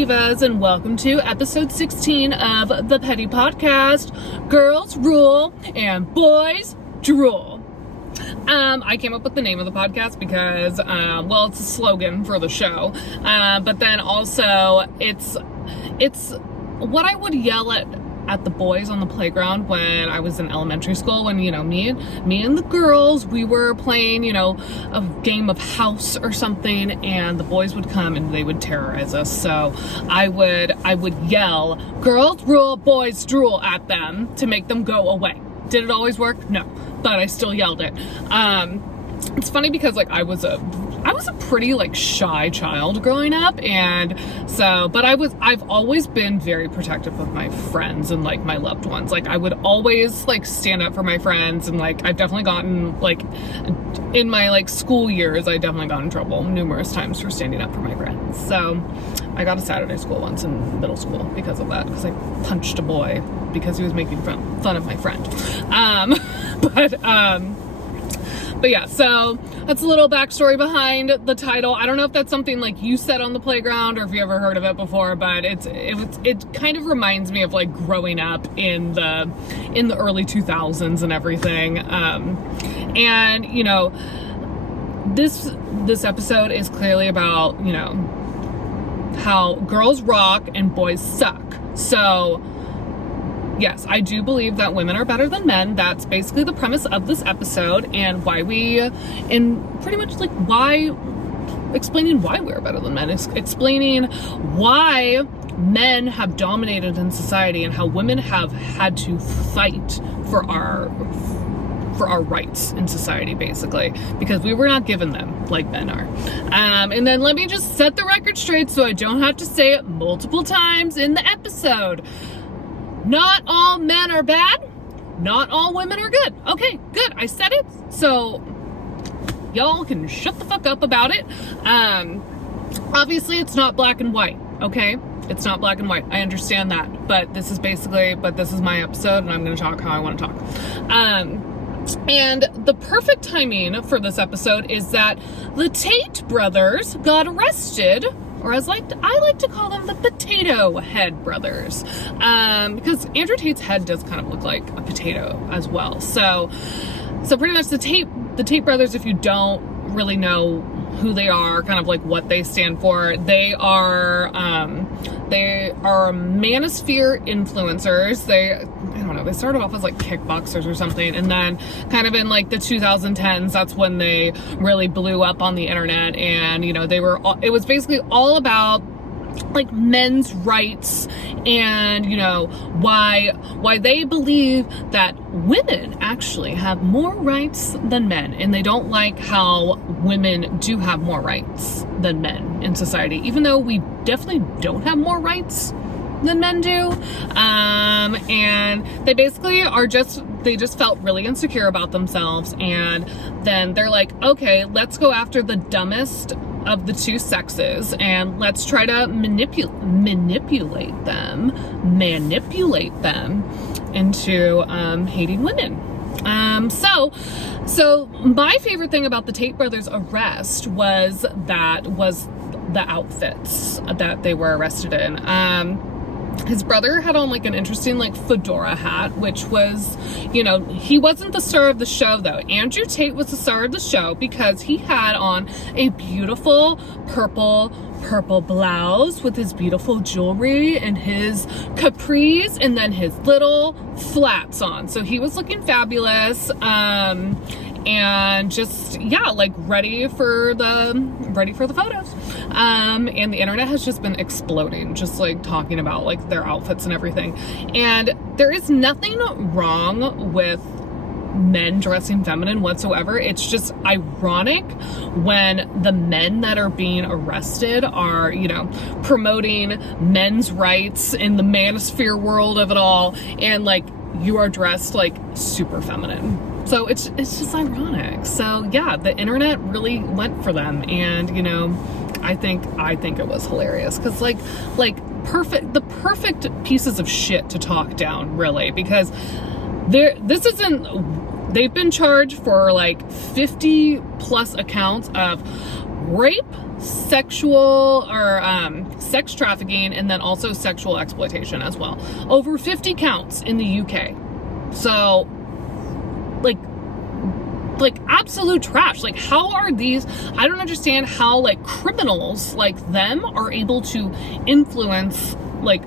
Divas, and welcome to episode 16 of the Petty Podcast, Girls Rule and Boys Drool. I came up with the name of the podcast because, it's a slogan for the show, but then also it's what I would yell at the boys on the playground when I was in elementary school, when, me and the girls, we were playing, a game of house or something, and the boys would come and they would terrorize us. So I would yell, "Girls rule, boys drool" at them to make them go away. Did it always work? No, but I still yelled it. It's funny because I was a pretty shy child growing up, and so, but I've always been very protective of my friends and my loved ones. I would always stand up for my friends, and I've definitely gotten in my school years, I definitely got in trouble numerous times for standing up for my friends. So I got a Saturday school once in middle school because of that, because I punched a boy because he was making fun of my friend. But yeah, so that's a little backstory behind the title. I don't know if that's something you said on the playground or if you ever heard of it before, but it kind of reminds me of growing up in the early 2000s and everything. And this episode is clearly about, how girls rock and boys suck. So yes, I do believe that women are better than men. That's basically the premise of this episode, and explaining why we're better than men, explaining why men have dominated in society and how women have had to fight for our rights in society, basically, because we were not given them like men are. And then let me just set the record straight so I don't have to say it multiple times in the episode. Not all men are bad. Not all women are good. Okay, good. I said it. So y'all can shut the fuck up about it. Obviously it's not black and white. Okay. It's not black and white. I understand that, but this is my episode, and I'm going to talk how I want to talk. And the perfect timing for this episode is that the Tate brothers got arrested, or as I like to call them, the Potato Head brothers, because Andrew Tate's head does kind of look like a potato as well. So pretty much the Tate brothers, if you don't really know who they are, kind of what they stand for, they are manosphere influencers. They started off as kickboxers or something, and then kind of in the 2010s, that's when they really blew up on the internet, and it was basically all about men's rights, and why they believe that women actually have more rights than men, and they don't like how women do have more rights than men in society, even though we definitely don't have more rights than men do. And they basically they just felt really insecure about themselves, and then they're okay, let's go after the dumbest of the two sexes, and let's try to manipulate them into hating women. So my favorite thing about the Tate brothers' arrest was the outfits that they were arrested in. His brother had on an interesting fedora hat, which was, he wasn't the star of the show though. Andrew Tate was the star of the show because he had on a beautiful purple blouse with his beautiful jewelry and his capris, and then his little flats on. So he was looking fabulous. And just, ready for the photos. And the internet has just been exploding, just talking about their outfits and everything. And there is nothing wrong with men dressing feminine whatsoever. It's just ironic when the men that are being arrested are, promoting men's rights in the manosphere world of it all, and you are dressed super feminine. So it's just ironic. So yeah, the internet really went for them, and I think it was hilarious, because the perfect pieces of shit to talk down, really, because they've been charged for 50 plus accounts of rape, sexual or sex trafficking, and then also sexual exploitation as well. Over 50 counts in the UK. So, like absolute trash. Like, how are these, I don't understand how like criminals like them are able to influence like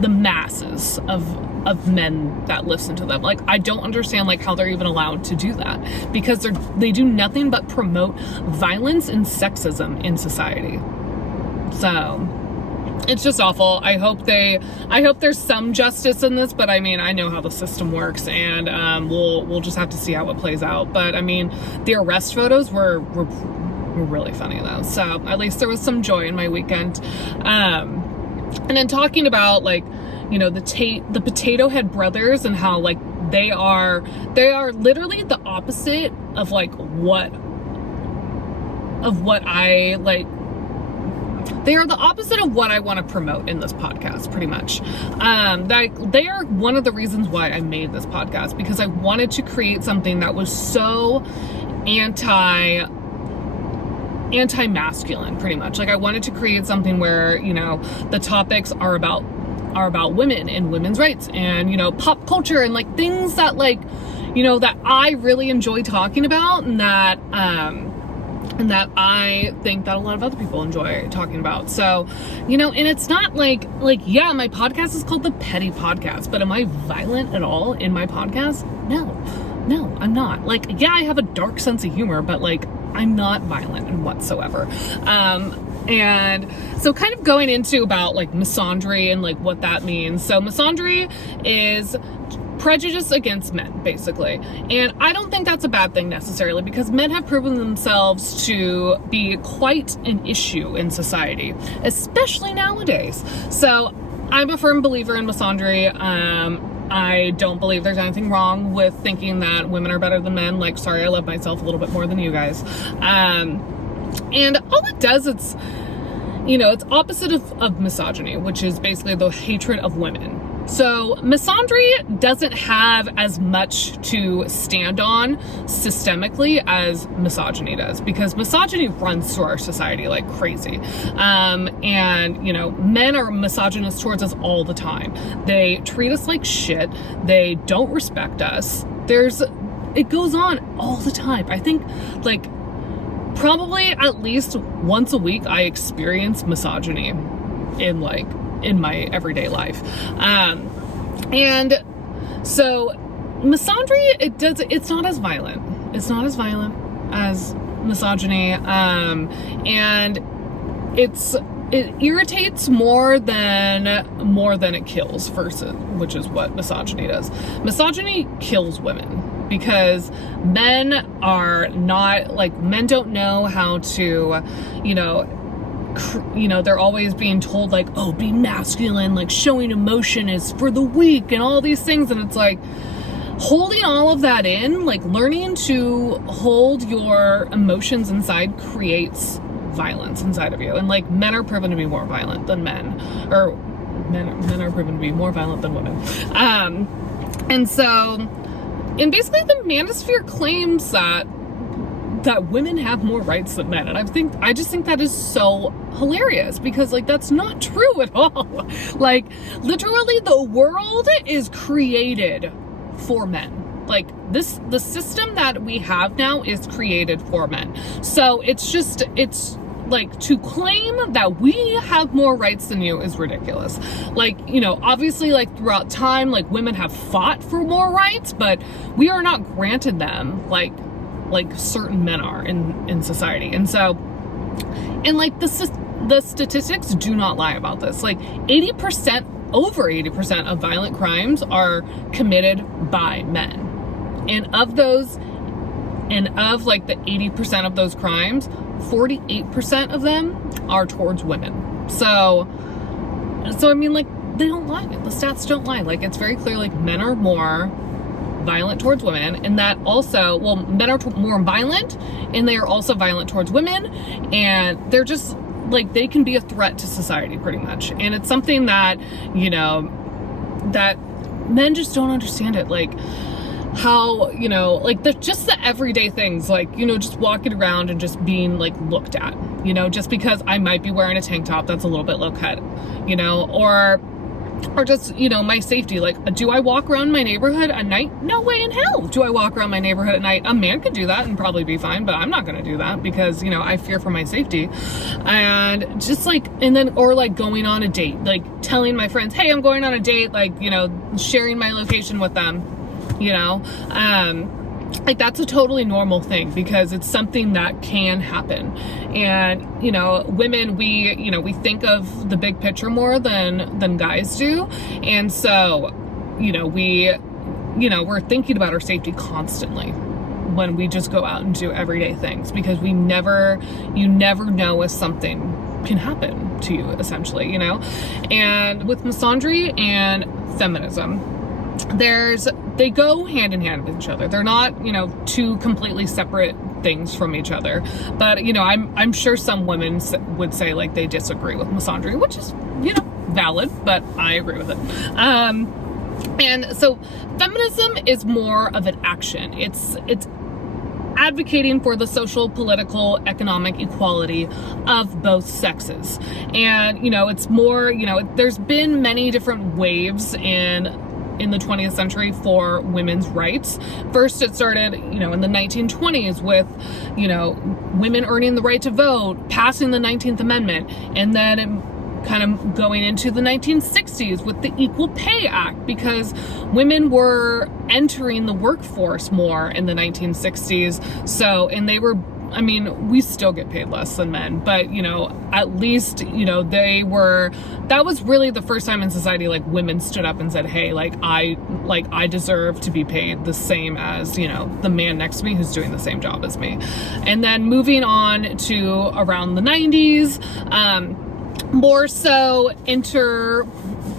the masses of men that listen to them. Like, I don't understand like how they're even allowed to do that, because they do nothing but promote violence and sexism in society. So it's just awful. I hope there's some justice in this, but I mean, I know how the system works, and we'll just have to see how it plays out. But I mean, the arrest photos were really funny though. So at least there was some joy in my weekend. And then talking about like, you know, the Potato Head brothers, and how like they are literally the opposite of like what I like. They are the opposite of what I want to promote in this podcast, pretty much. They are one of the reasons why I made this podcast, because I wanted to create something that was so anti-masculine, pretty much. Like, I wanted to create something where, you know, the topics are about women and women's rights, and, you know, pop culture, and like things that, like, you know, that I really enjoy talking about, and that I think that a lot of other people enjoy talking about. So, you know, and it's not like, yeah, my podcast is called The Petty Podcast, but am I violent at all in my podcast? No, I'm not. Like, yeah, I have a dark sense of humor, but like, I'm not violent whatsoever. And so kind of going into about like misandry and like what that means. So misandry is prejudice against men, basically. And I don't think that's a bad thing necessarily, because men have proven themselves to be quite an issue in society, especially nowadays. So I'm a firm believer in misandry. I don't believe there's anything wrong with thinking that women are better than men. Like, sorry, I love myself a little bit more than you guys. And all it does, it's, you know, it's opposite of misogyny, which is basically the hatred of women. So misandry doesn't have as much to stand on systemically as misogyny does, because misogyny runs through our society like crazy. And, you know, men are misogynist towards us all the time. They treat us like shit. They don't respect us. It goes on all the time. I think, like, probably at least once a week I experience misogyny in my everyday life. And so misandry, it's not as violent. It's not as violent as misogyny. And it irritates more than it kills, which is what misogyny does. Misogyny kills women, because men don't know how to, you know, they're always being told like, oh, be masculine, like showing emotion is for the weak and all these things. And it's like, holding all of that in, like learning to hold your emotions inside creates violence inside of you. And like, men are proven to be more violent than men, or men are proven to be more violent than women. And basically the manosphere claims that women have more rights than men. And I just think that is so hilarious, because like, that's not true at all. Like, literally the world is created for men. Like, the system that we have now is created for men. So it's like, to claim that we have more rights than you is ridiculous. Like, you know, obviously, like, throughout time, like, women have fought for more rights, but we are not granted them like certain men are in society. And so, and like, the statistics do not lie about this. Like, over 80% of violent crimes are committed by men. And of like the 80% of those crimes, 48% of them are towards women. So I mean, like, they don't lie. The stats don't lie. Like, it's very clear, like, men are more violent towards women, and that also, well, men are more violent, and they are also violent towards women, and they're just, like, they can be a threat to society, pretty much. And it's something that, you know, that men just don't understand it. Like, how, you know, like just the everyday things, like, you know, just walking around and just being like looked at, you know, just because I might be wearing a tank top that's a little bit low cut, you know, or just, you know, my safety. Like, do I walk around my neighborhood at night? No way in hell do I walk around my neighborhood at night. A man could do that and probably be fine, but I'm not going to do that because, you know, I fear for my safety. And just like, and then, or like going on a date, like telling my friends, hey, I'm going on a date, like, you know, sharing my location with them, you know, like that's a totally normal thing because it's something that can happen. And, you know, women, we think of the big picture more than guys do. And so, you know, we're thinking about our safety constantly when we just go out and do everyday things, because you never know if something can happen to you, essentially, you know. And with misandry and feminism, they go hand in hand with each other. They're not, you know, two completely separate things from each other. But, you know, I'm sure some women would say like they disagree with misandry, which is, you know, valid, but I agree with it. And so feminism is more of an action. It's advocating for the social, political, economic equality of both sexes. And, you know, it's more, you know, there's been many different waves in the 20th century for women's rights. First, it started, you know, in the 1920s with, you know, women earning the right to vote, passing the 19th Amendment, and then kind of going into the 1960s with the Equal Pay Act, because women were entering the workforce more in the 1960s. So, and they were, I mean, we still get paid less than men, but, you know, at least, you know, that was really the first time in society, like, women stood up and said, hey, I deserve to be paid the same as, you know, the man next to me who's doing the same job as me. And then moving on to around the 90s, more so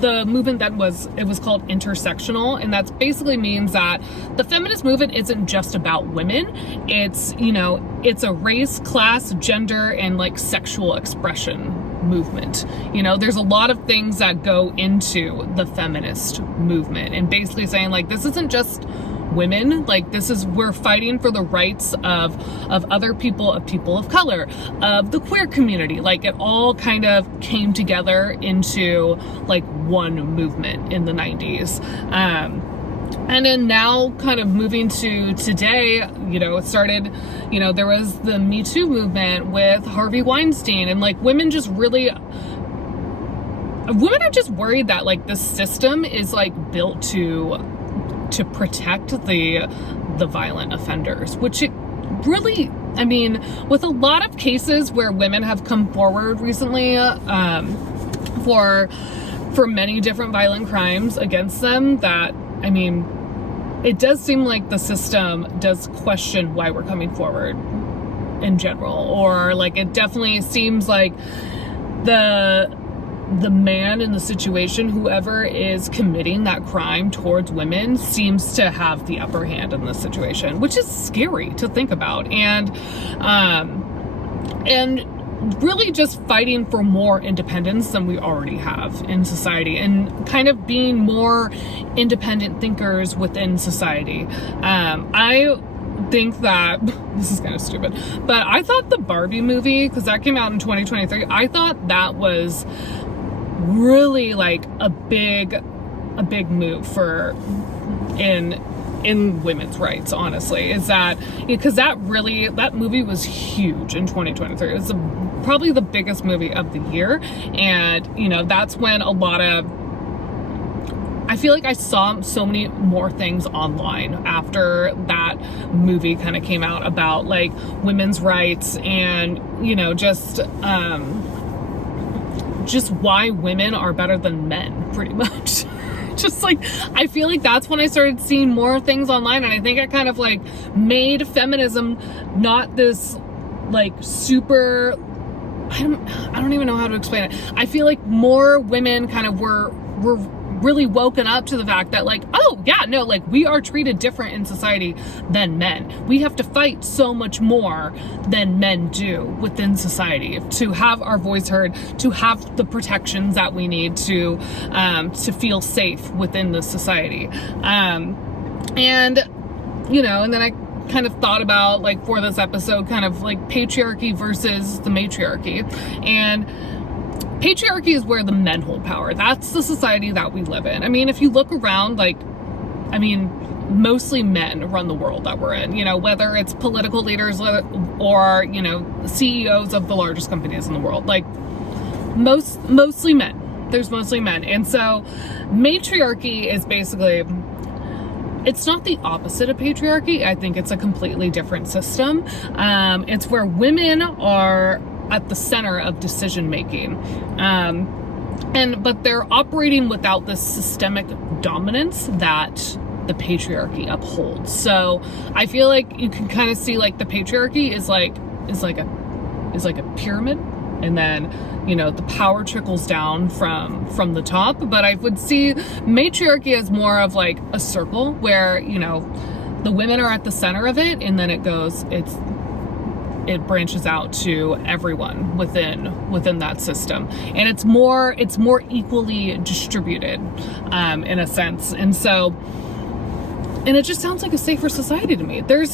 the movement that was called intersectional, and that basically means that the feminist movement isn't just about women. It's, you know, it's a race, class, gender, and like sexual expression movement. You know, there's a lot of things that go into the feminist movement, and basically saying like, this isn't just women, like we're fighting for the rights of other people, of people of color, of the queer community. Like, it all kind of came together into like one movement in the 90s. And then now kind of moving to today, you know, it started, you know, there was the Me Too movement with Harvey Weinstein, and like women are just worried that like the system is like built to protect the violent offenders, which it really, I mean, with a lot of cases where women have come forward recently for many different violent crimes against them, that, I mean, it does seem like the system does question why we're coming forward in general, or like it definitely seems like the man in the situation, whoever is committing that crime towards women, seems to have the upper hand in this situation, which is scary to think about. And really just fighting for more independence than we already have in society, and kind of being more independent thinkers within society. I think that this is kind of stupid, but I thought the Barbie movie, because that came out in 2023, I thought that was really like a big move for in women's rights, honestly, is that because that movie was huge in 2023. It was probably the biggest movie of the year. And, you know, that's when I feel like I saw so many more things online after that movie kind of came out about like women's rights, and, you know, just why women are better than men, pretty much. Just like, I feel like that's when I started seeing more things online, and I think I kind of like made feminism not this like super, I don't even know how to explain it. I feel like more women kind of were really woken up to the fact that like, oh yeah, no, like we are treated different in society than men. We have to fight so much more than men do within society to have our voice heard, to have the protections that we need to feel safe within the society. And and then I kind of thought about, like, for this episode, kind of like patriarchy versus the matriarchy. And patriarchy is where the men hold power. That's the society that we live in. I mean, if you look around, mostly men run the world that we're in, whether it's political leaders or, CEOs of the largest companies in the world, like mostly men. There's mostly men. And so matriarchy is basically, it's not the opposite of patriarchy. I think it's a completely different system. It's where women are at the center of decision making. But they're operating without this systemic dominance that the patriarchy upholds. So I feel like you can kind of see, like, the patriarchy is like a pyramid, and then the power trickles down from the top. But I would see matriarchy as more of like a circle where the women are at the center of it, and then it branches out to everyone within that system, and it's more equally distributed in a sense. And it just sounds like a safer society to me. There's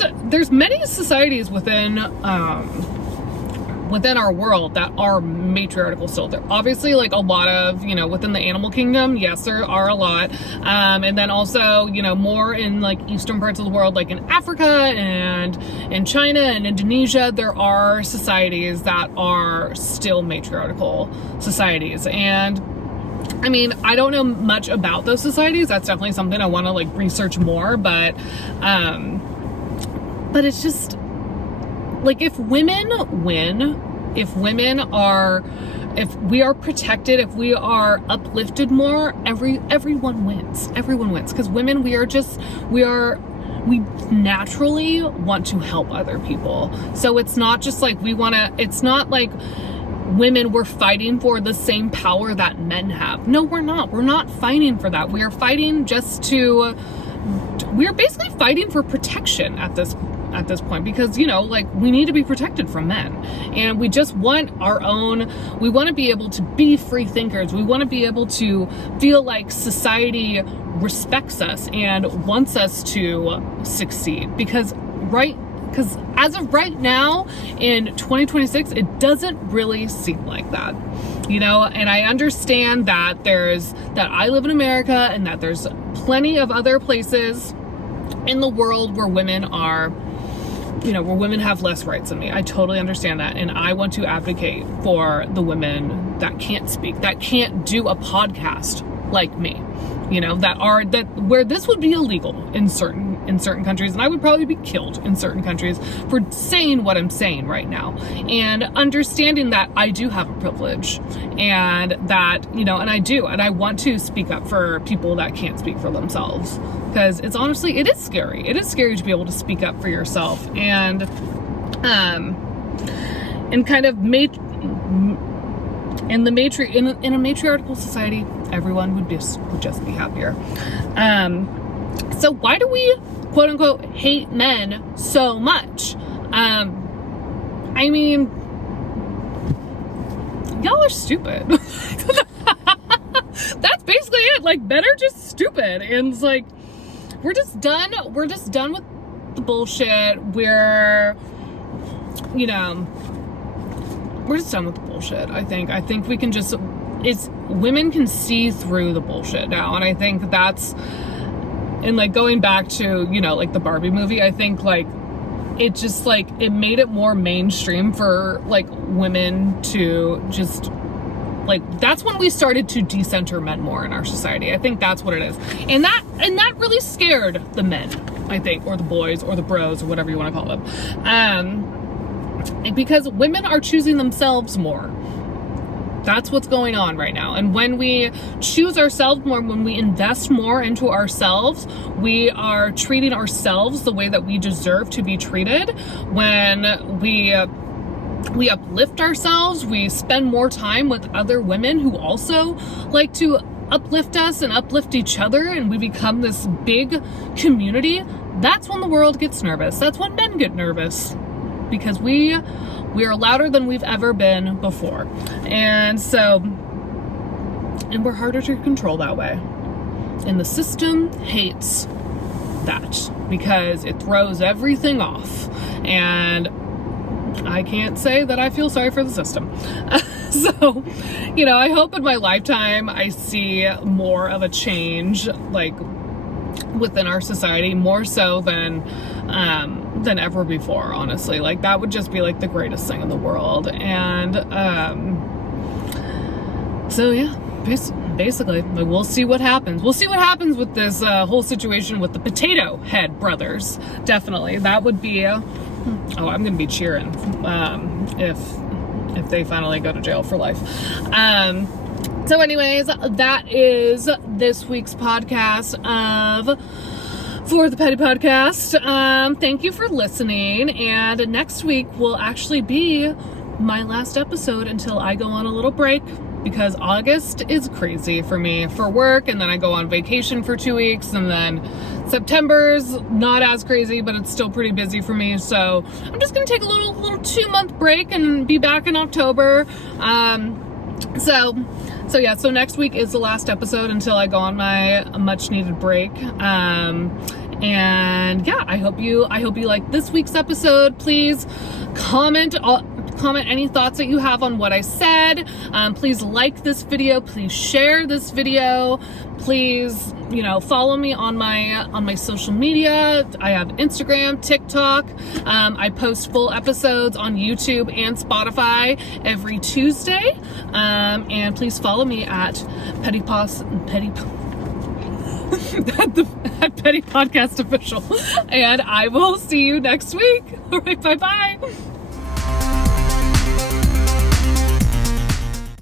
many societies within our world that are matriarchal still. There obviously, like, a lot of, within the animal kingdom, yes, there are a lot. And then also, more in, like, eastern parts of the world, like in Africa and in China and Indonesia, there are societies that are still matriarchal societies. And I mean, I don't know much about those societies. That's definitely something I want to, like, research more, but it's just, like, if women win, if we are protected, if we are uplifted more, everyone wins. Everyone wins. Because women, we naturally want to help other people. So it's not just like it's not like women, we're fighting for the same power that men have. No, we're not. We're not fighting for that. We are fighting we're basically fighting for protection at this point, because we need to be protected from men, and we just want we want to be able to be free thinkers. We want to be able to feel like society respects us and wants us to succeed, because as of right now in 2026, it doesn't really seem like that, and I understand that I live in America, and that there's plenty of other places in the world where women are, where women have less rights than me. I totally understand that. And I want to advocate for the women that can't speak, that can't do a podcast like me, where this would be illegal in certain countries, and I would probably be killed in certain countries for saying what I'm saying right now, and understanding that I do have a privilege, and that, and I want to speak up for people that can't speak for themselves, because it is scary. It is scary to be able to speak up for yourself, and kind of in a matriarchal society, everyone would just be happier. So why do we, quote unquote, hate men so much? I mean, y'all are stupid. That's basically it. Like, men are just stupid, and it's like, we're just done with the bullshit. We're just done with the bullshit. I think we can just, women can see through the bullshit now. And I think that's, and like going back to, like the Barbie movie, I think like it just like, it made it more mainstream for like women to just like, that's when we started to decenter men more in our society. I think that's what it is. And that really scared the men, I think, or the boys or the bros or whatever you want to call them. Because women are choosing themselves more. That's what's going on right now. And when we choose ourselves more, when we invest more into ourselves, we are treating ourselves the way that we deserve to be treated. When we uplift ourselves, we spend more time with other women who also like to uplift us and uplift each other, and we become this big community. That's when the world gets nervous. That's when men get nervous, because we are louder than we've ever been before. And we're harder to control that way. And the system hates that because it throws everything off. And I can't say that I feel sorry for the system. So, I hope in my lifetime I see more of a change, like, within our society, more so than ever before, honestly. Like, that would just be like the greatest thing in the world. And so yeah, basically, like, we'll see what happens. We'll see what happens with this whole situation with the Potato Head brothers. Definitely, that would be I'm gonna be cheering if they finally go to jail for life. So anyways, that is this week's podcast For the Petty Podcast. Thank you for listening. And next week will actually be my last episode until I go on a little break, because August is crazy for me for work, and then I go on vacation for 2 weeks, and then September's not as crazy, but it's still pretty busy for me. So I'm just gonna take a little 2-month break and be back in October. So next week is the last episode until I go on my much needed break. And yeah, I hope you like this week's episode. Please comment any thoughts that you have on what I said. Please like this video. Please share this video. Please, follow me on my social media. I have Instagram, TikTok. I post full episodes on YouTube and Spotify every Tuesday. And please follow me at Petty Podcast Official. And I will see you next week. All right, bye-bye.